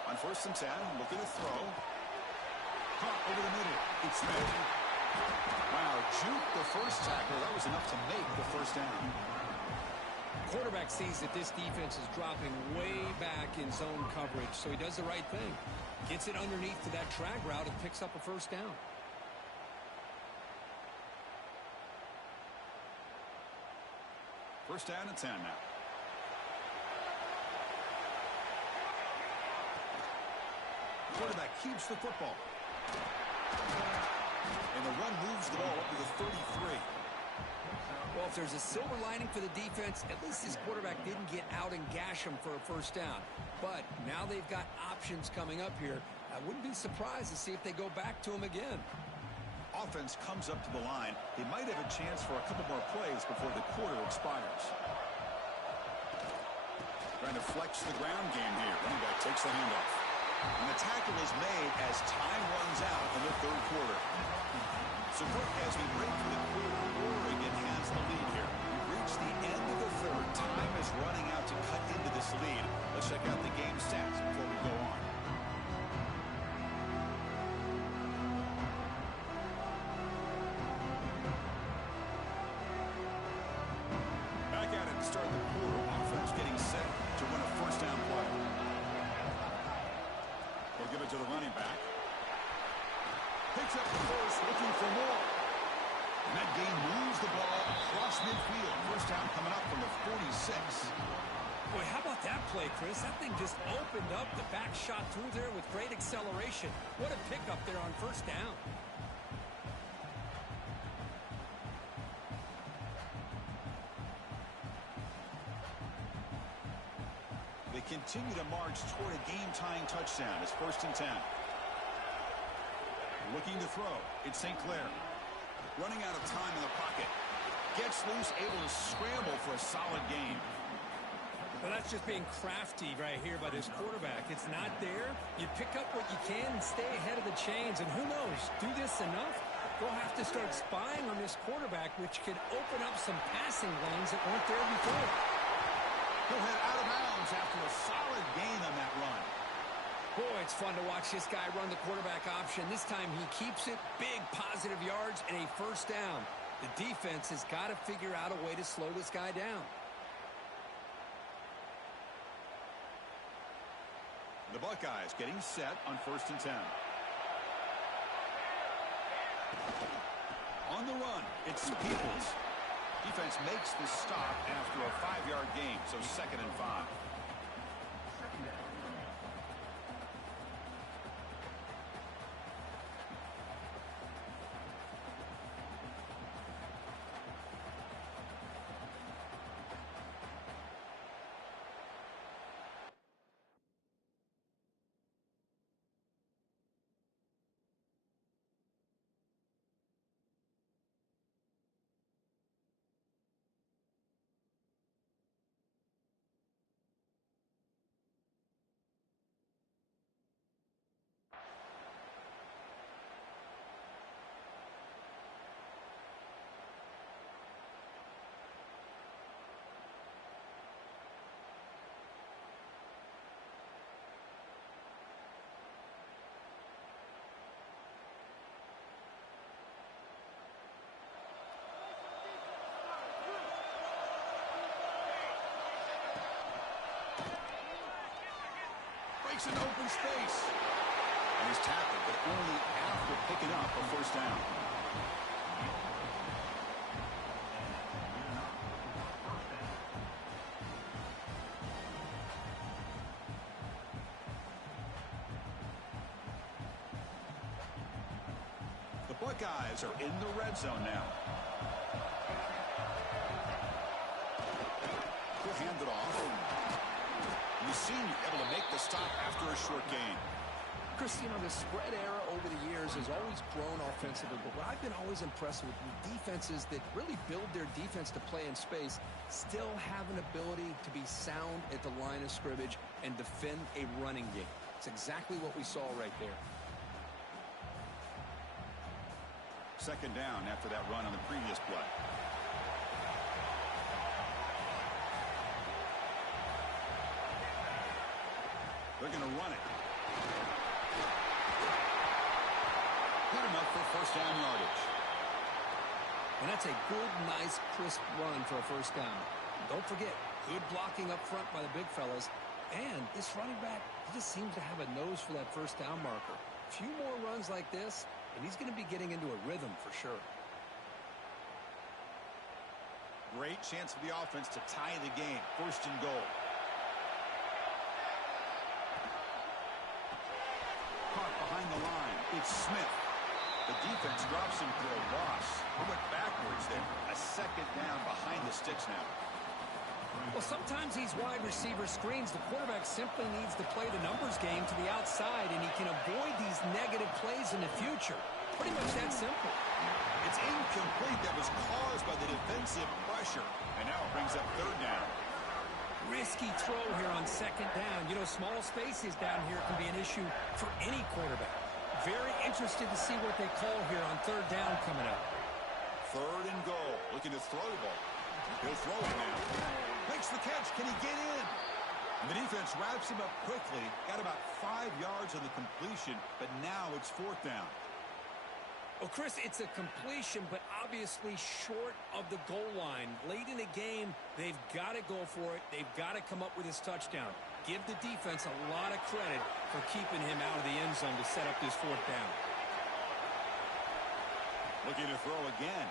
On 1st and 10, looking to throw. Caught over the middle. It's Smith. Wow, juke the first tackle. That was enough to make the 1st down. quarterback sees that this defense is dropping way back in zone coverage, so he does the right thing. Gets it underneath to that drag route and picks up a first down. First down and 10 now. Quarterback keeps the football. And the run moves the ball up to the 33. Well, if there's a silver lining for the defense, at least his quarterback didn't get out and gash him for a first down. But now they've got options coming up here. I wouldn't be surprised to see if they go back to him again. Offense comes up to the line. They might have a chance for a couple more plays before the quarter expires. Trying to flex the ground game here. Running back takes the handoff. And the tackle is made as time runs out in the third quarter. So, Brooke, as we break for the quarter, Oregon has the lead here. We've reached the end of the third. Time is running out to cut into this lead. Let's check out the game stats before we go on. Back at it to start the quarter. Offense getting set to run a first down play. They'll give it to the running back. Picks up the first, looking for more. And that gain moves the ball across midfield. First down coming up from the 46. Boy, how about that play, Chris? That thing just opened up. The back shot through there with great acceleration. What a pickup there on first down. They continue to march toward a game-tying touchdown. It's first and 10. Looking to throw. It's St. Clair. Running out of time in the pocket. Gets loose, able to scramble for a solid gain. Well, that's just being crafty right here by this quarterback. It's not there. You pick up what you can and stay ahead of the chains. And who knows, do this enough, they'll have to start spying on this quarterback, which could open up some passing lanes that weren't there before. He'll head out of bounds after a solid gain on that run. Boy, it's fun to watch this guy run the quarterback option. This time he keeps it. Big positive yards and a first down. The defense has got to figure out a way to slow this guy down. The Buckeyes getting set on first and 10. On the run, it's Peoples. Defense makes the stop after a 5-yard gain, so second and 5. Breaks an open space. And he's tackled, but only after picking up a first down. The Buckeyes are in the red zone now. He'll hand it off. The senior able to make the stop after a short gain. Chris, you know, the spread era over the years has always grown offensively, but what I've been always impressed with defenses that really build their defense to play in space still have an ability to be sound at the line of scrimmage and defend a running game. It's exactly what we saw right there. Second down after that run on the previous play. They're going to run it. Good enough for first down yardage. And that's a good, nice, crisp run for a first down. Don't forget, Good blocking up front by the big fellas. And this running back, he just seems to have a nose for that first down marker. A few more runs like this, and he's going to be getting into a rhythm for sure. Great chance for the offense to tie the game. First and goal. Caught behind the line. It's Smith. The defense drops him for a loss. He went backwards there. A second down behind the sticks now. Well, sometimes these wide receiver screens, the quarterback simply needs to play the numbers game to the outside, and he can avoid these negative plays in the future. Pretty much that simple. It's incomplete. That was caused by the defensive pressure. And now it brings up third down. Risky throw here on second down. You know, small spaces down here can be an issue for any quarterback. Very interested to see what they call here on third down coming up. Third and goal. Looking to throw the ball. He'll throw it now. Makes the catch. Can he get in? And the defense wraps him up quickly. Got about 5 yards on the completion, but now it's fourth down. Well, Chris, it's a completion, but obviously short of the goal line. Late in the game, they've got to go for it. They've got to come up with his touchdown. Give the defense a lot of credit for keeping him out of the end zone to set up this fourth down. Looking to throw again.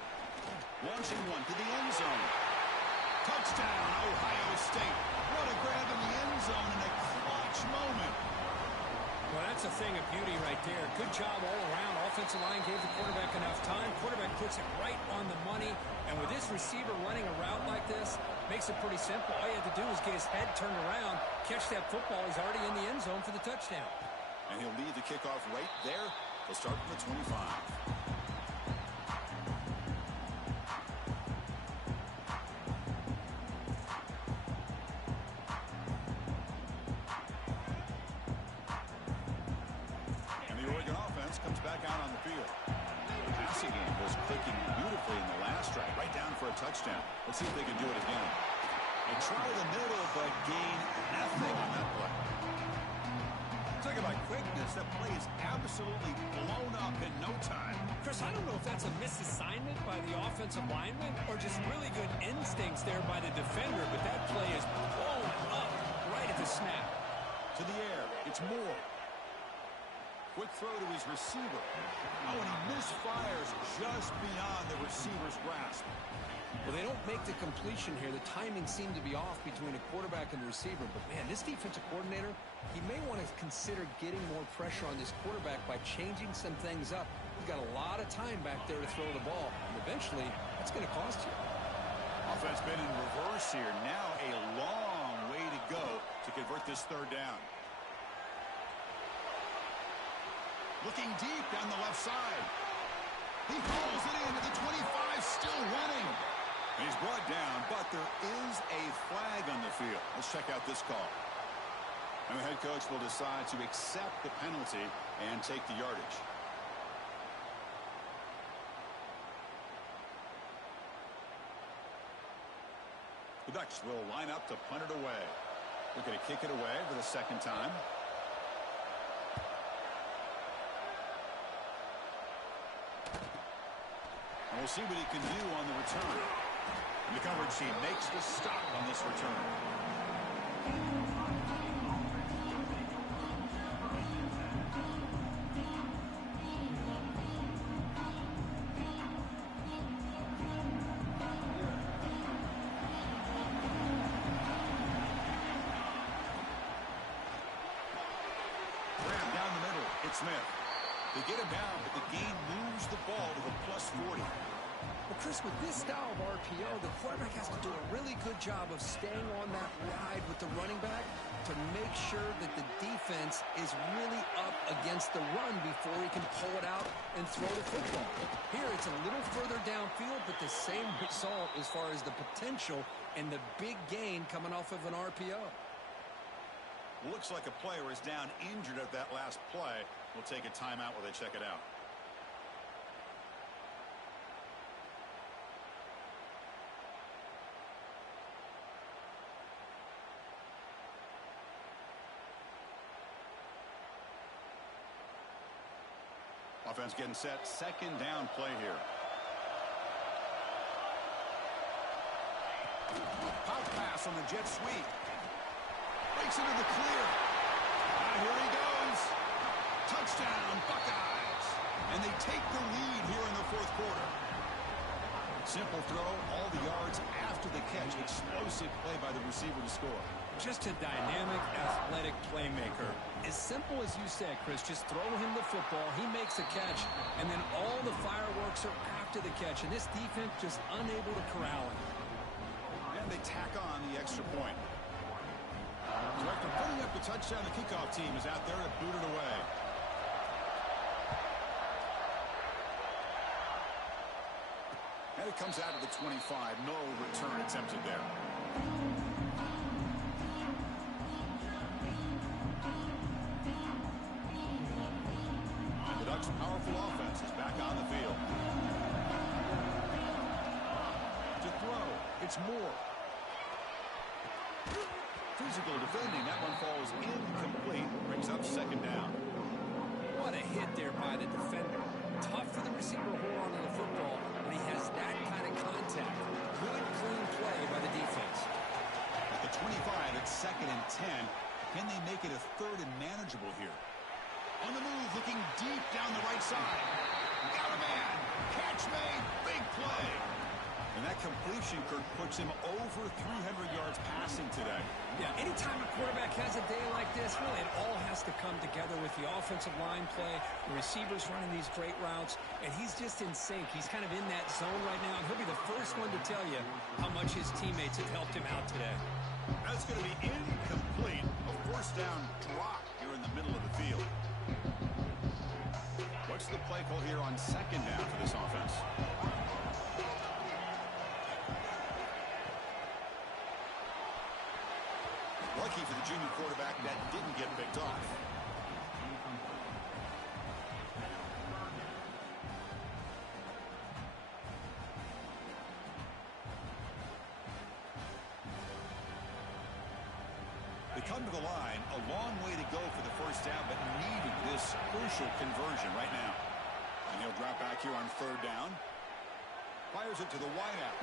Launching one to the end zone. Touchdown, Ohio State. What a grab in the end zone in a clutch moment. Well, that's a thing of beauty right there. Good job all around. Offensive line gave the quarterback enough time. Quarterback puts it right on the money. And with this receiver running a route like this, makes it pretty simple. All you have to do is get his head turned around, catch that football. He's already in the end zone for the touchdown. And he'll lead the kickoff right there. He'll start from the 25. Comes back out on the field. The passing game was clicking beautifully in the last drive, right down for a touchdown. Let's see if they can do it again. They try the middle, but gain nothing on that play. Talk about quickness. That play is absolutely blown up in no time. Chris, I don't know if that's a misassignment by the offensive lineman or just really good instincts there by the defender, but that play is blown up right at the snap. To the air. It's Moore. Quick throw to his receiver. Oh, and he misfires just beyond the receiver's grasp. Well, they don't make the completion here. The timing seemed to be off between a quarterback and the receiver. But, man, this defensive coordinator, he may want to consider getting more pressure on this quarterback by changing some things up. He's got a lot of time back there to throw the ball. And eventually, that's going to cost you. Offense been in reverse here. Now a long way to go to convert this third down. Looking deep down the left side. He pulls it in at the 25, still running. And he's brought down, but there is a flag on the field. Let's check out this call. And the head coach will decide to accept the penalty and take the yardage. The Ducks will line up to punt it away. They're going to kick it away for the second time. And we'll see what he can do on the return. And the coverage team makes the stop on this return. Grab down the middle. It's Smith. They get him down, but the gain moves the ball to the plus 40. Well, Chris, with this style of RPO, the quarterback has to do a really good job of staying on that ride with the running back to make sure that the defense is really up against the run before he can pull it out and throw the football. Here, it's a little further downfield, but the same result as far as the potential and the big gain coming off of an RPO. Looks like a player is down injured at that last play. We'll take a timeout while they check it out. Offense getting set. Second down play here. Pop pass pass on the jet sweep. Breaks into the clear. Here he goes. Touchdown, Buckeyes. And they take the lead here in the fourth quarter. Simple throw, all the yards after the catch. Explosive play by the receiver to score. Just a dynamic, athletic playmaker. As simple as you said, Chris, just throw him the football, he makes a catch, and then all the fireworks are after the catch, and this defense just unable to corral him. And they tack on the extra point. So after putting up the touchdown, the kickoff team is out there to boot it away. And it comes out of the 25. No return attempted there. And the Ducks' powerful offense is back on the field. To throw, it's Moore. Physical defending. That one falls incomplete. Brings up second down. What a hit there by the defender. Tough for the receiver to hold on to the football when he has that kind of contact. Good, clean play by the defense. At the 25, it's 2nd and 10. Can they make it a 3rd and manageable here? On the move, looking deep down the right side. Got a man. Catch made. Big play. And that completion, Kirk, puts him over 300 yards passing today. Yeah, anytime a quarterback has a day like this, really it all has to come together with the offensive line play, the receivers running these great routes, and he's just in sync. He's kind of in that zone right now, and he'll be the first one to tell you how much his teammates have helped him out today. That's going to be incomplete. A 4th down drop here in the middle of the field. What's the play call here on 2nd down for this offense? Lucky for the junior quarterback that didn't get picked off. They come to the line, a long way to go for the 1st down, but needing this crucial conversion right now. And he'll drop back here on 3rd down. Fires it to the wideout.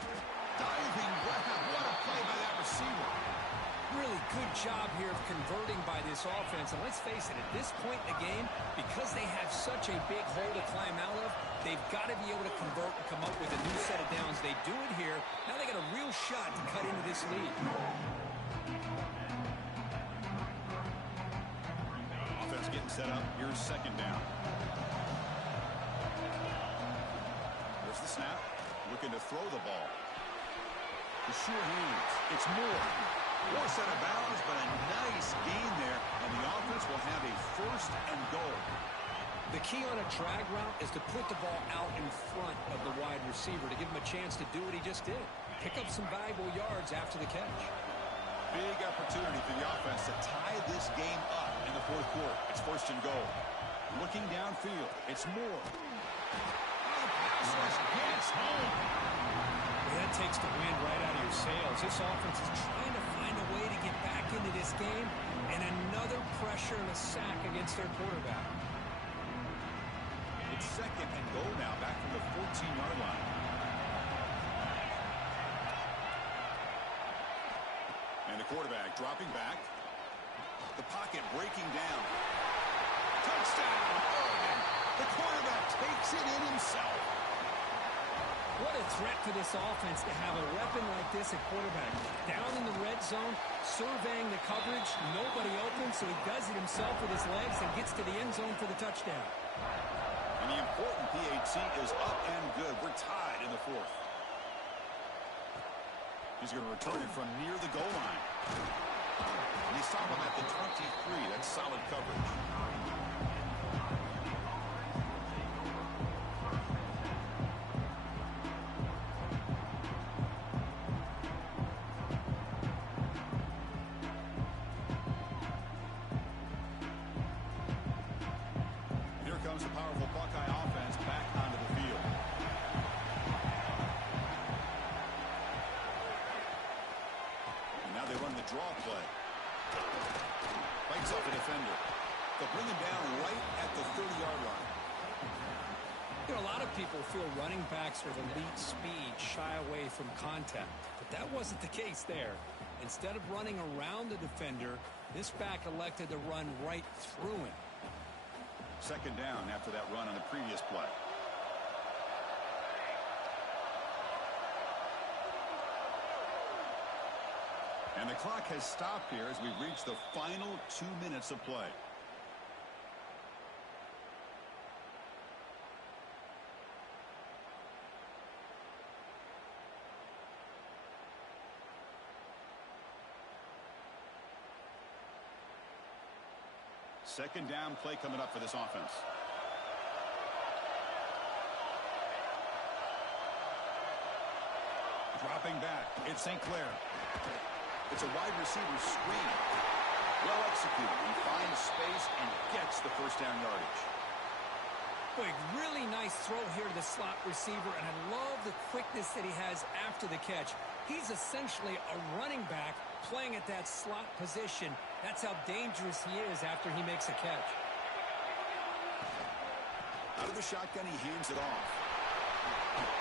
Diving grab. What a play by that receiver. Really good job here of converting by this offense. And let's face it, at this point in the game, because they have such a big hole to climb out of, they've got to be able to convert and come up with a new set of downs. They do it here. Now they got a real shot to cut into this lead. Offense getting set up. Here's 2nd down. There's the snap. Looking to throw the ball. The sure hands. It's Moore. Forced out of bounds, but a nice gain there, and the offense will have a 1st and goal. The key on a drag route is to put the ball out in front of the wide receiver to give him a chance to do what he just did. Pick up some valuable yards after the catch. Big opportunity for the offense to tie this game up in the 4th quarter. It's 1st and goal. Looking downfield, it's Moore. The pass rush gets home. That takes the wind right out of your sails. This offense is trying to find a way to get back into this game, and another pressure and a sack against their quarterback. It's 2nd and goal now, back from the 14-yard line. And the quarterback dropping back. The pocket breaking down. Touchdown, Oregon. The quarterback takes it in himself. What a threat to this offense to have a weapon like this at quarterback. Down in the red zone, surveying the coverage, nobody open, so he does it himself with his legs and gets to the end zone for the touchdown. And the important PAT is up and good. We're tied in the 4th. He's going to return it from near the goal line. And he stopped him at the 23. That's solid coverage. Comes the powerful Buckeye offense back onto the field. And now they run the draw play. Fights off a defender. They'll bring him down right at the 30-yard line. You know, a lot of people feel running backs with elite speed shy away from contact, but that wasn't the case there. Instead of running around the defender, this back elected to run right through him. Second down after that run on the previous play. And the clock has stopped here as we've reached the final 2 minutes of play. Second down play coming up for this offense. Dropping back, it's St. Clair. It's a wide receiver screen. Well executed. He finds space and gets the first down yardage. Big, really nice throw here to the slot receiver, and I love the quickness that he has after the catch. He's essentially a running back playing at that slot position. That's how dangerous he is after he makes a catch. Out of the shotgun, he hands it off.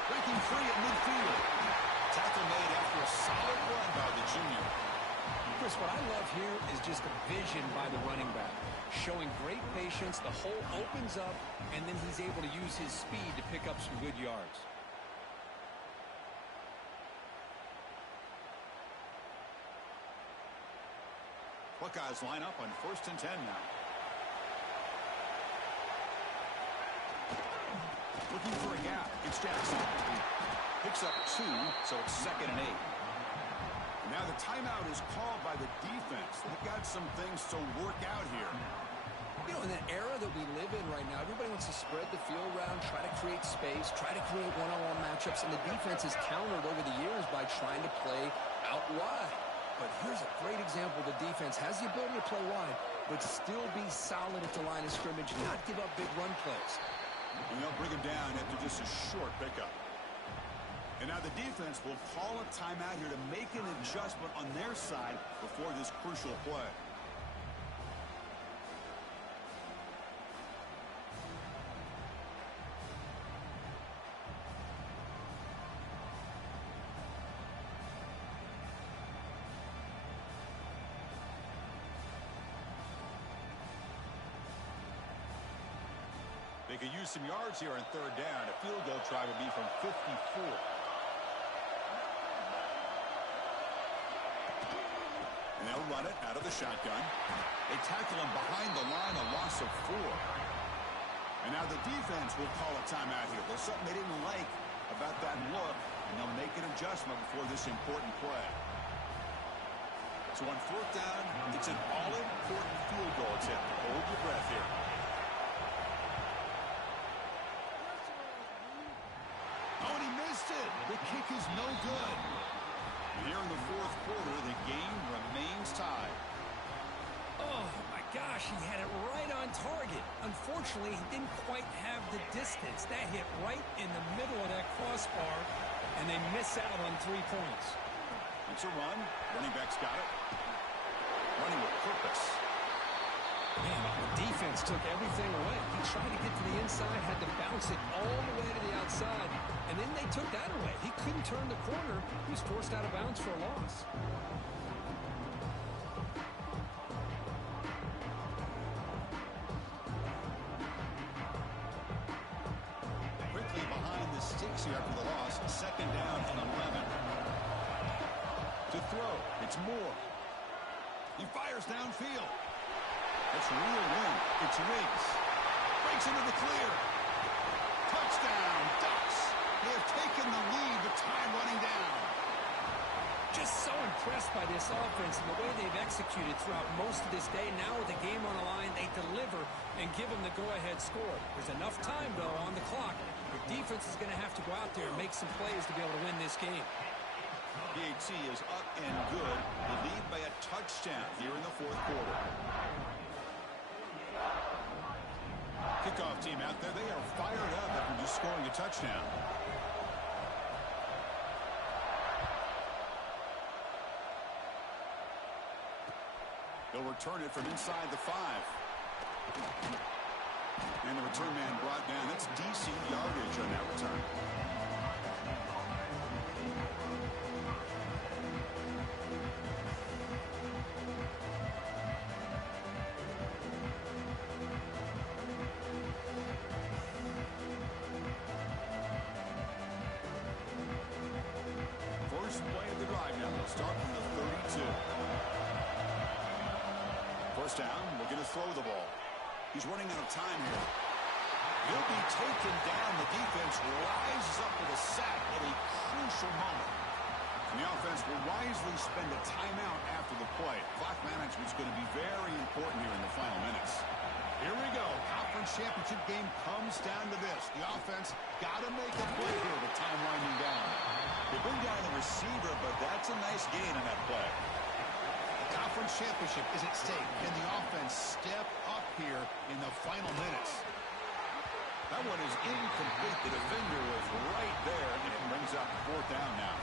Breaking free at midfield. Tackle made after a solid run by the junior. Chris, what I love here is just the vision by the running back. Showing great patience, the hole opens up, and then he's able to use his speed to pick up some good yards. Buckeyes line up on 1st and 10 now. Looking for a gap. It's Jackson. Picks up 2, so it's 2nd and 8. Now the timeout is called by the defense. They've got some things to work out here. You know, in the era that we live in right now, everybody wants to spread the field around, try to create space, try to create one-on-one matchups, and the defense has countered over the years by trying to play out wide. But here's a great example. The defense has the ability to play wide, but still be solid at the line of scrimmage, not give up big run plays. And they'll bring him down after just a short pickup. And now the defense will call a timeout here to make an adjustment on their side before this crucial play. They could use some yards here on 3rd down. A field goal try would be from 54. And they'll run it out of the shotgun. They tackle him behind the line, a loss of 4. And now the defense will call a timeout here. There's something they didn't like about that look, and they'll make an adjustment before this important play. So on 4th down, it's an all-important field goal attempt. Hold your breath here. Oh, and he missed it. The kick is no good. Here in the 4th quarter, the game remains tied. Oh, my gosh, he had it right on target. Unfortunately, he didn't quite have the distance. That hit right in the middle of that crossbar, and they miss out on 3 points. It's a run. Running back's got it. Running with purpose. Man, the defense took everything away. He tried to get to the inside, had to bounce it all the way to the outside, and then they took that away. He couldn't turn the corner. He was forced out of bounds for a loss. Quickly behind the sticks here after the loss. 2nd down and 11. To throw, it's Moore. He fires downfield. That's real wind. It's Riggs. Breaks into the clear. Touchdown, Ducks. They have taken the lead with time running down. Just so impressed by this offense and the way they've executed throughout most of this day. Now with the game on the line, they deliver and give them the go-ahead score. There's enough time, though, on the clock. The defense is going to have to go out there and make some plays to be able to win this game. PAT is up and good. The lead by a touchdown here in the 4th quarter. Kickoff team out there. They are fired up after just scoring a touchdown. They'll return it from inside the 5. And the return man brought down. That's decent yardage on that return. First down, looking to throw the ball. He's running out of time here. He'll be taken down. The defense rises up with a sack at a crucial moment. And the offense will wisely spend a timeout after the play. Clock management is going to be very important here in the final minutes. Here we go. Conference championship game comes down to this. The offense got to make a play here with time winding down. They bring down the receiver, but that's a nice gain on that play. The conference championship is at stake. Can the offense step up here in the final minutes? That one is incomplete. The defender was right there, and it brings up 4th down now.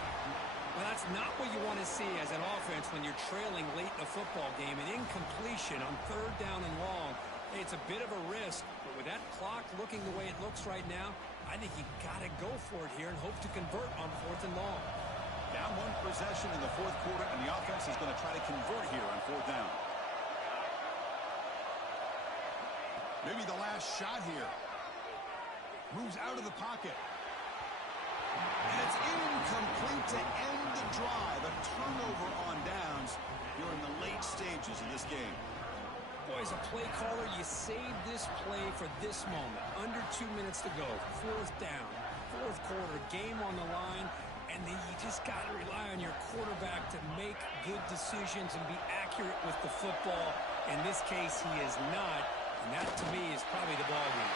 Well, that's not what you want to see as an offense when you're trailing late in a football game. An incompletion on 3rd down and long. Hey, it's a bit of a risk, but with that clock looking the way it looks right now, I think you got to go for it here and hope to convert on 4th and long. Down 1 possession in the 4th quarter, and the offense is going to try to convert here on 4th down. Maybe the last shot here. Moves out of the pocket. And it's incomplete to end the drive. A turnover on downs during the late stages of this game. Boy, as a play caller, you saved this play for this moment. Under 2 minutes to go. 4th down. 4th quarter. Game on the line. And then you just got to rely on your quarterback to make good decisions and be accurate with the football. In this case, he is not. And that, to me, is probably the ballgame.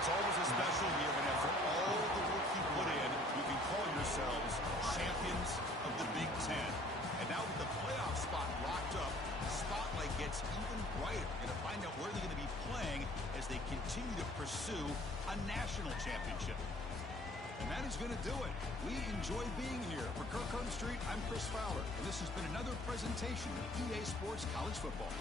It's always a special year when after all the work you put in, you can call yourselves champions of the Big Ten. And now with the playoff spot locked up, the spotlight gets even brighter. We're going to find out where they're going to be playing as they continue to pursue a national championship. And that is going to do it. We enjoy being here. For Kirk Street, I'm Chris Fowler, and this has been another presentation of EA Sports College Football.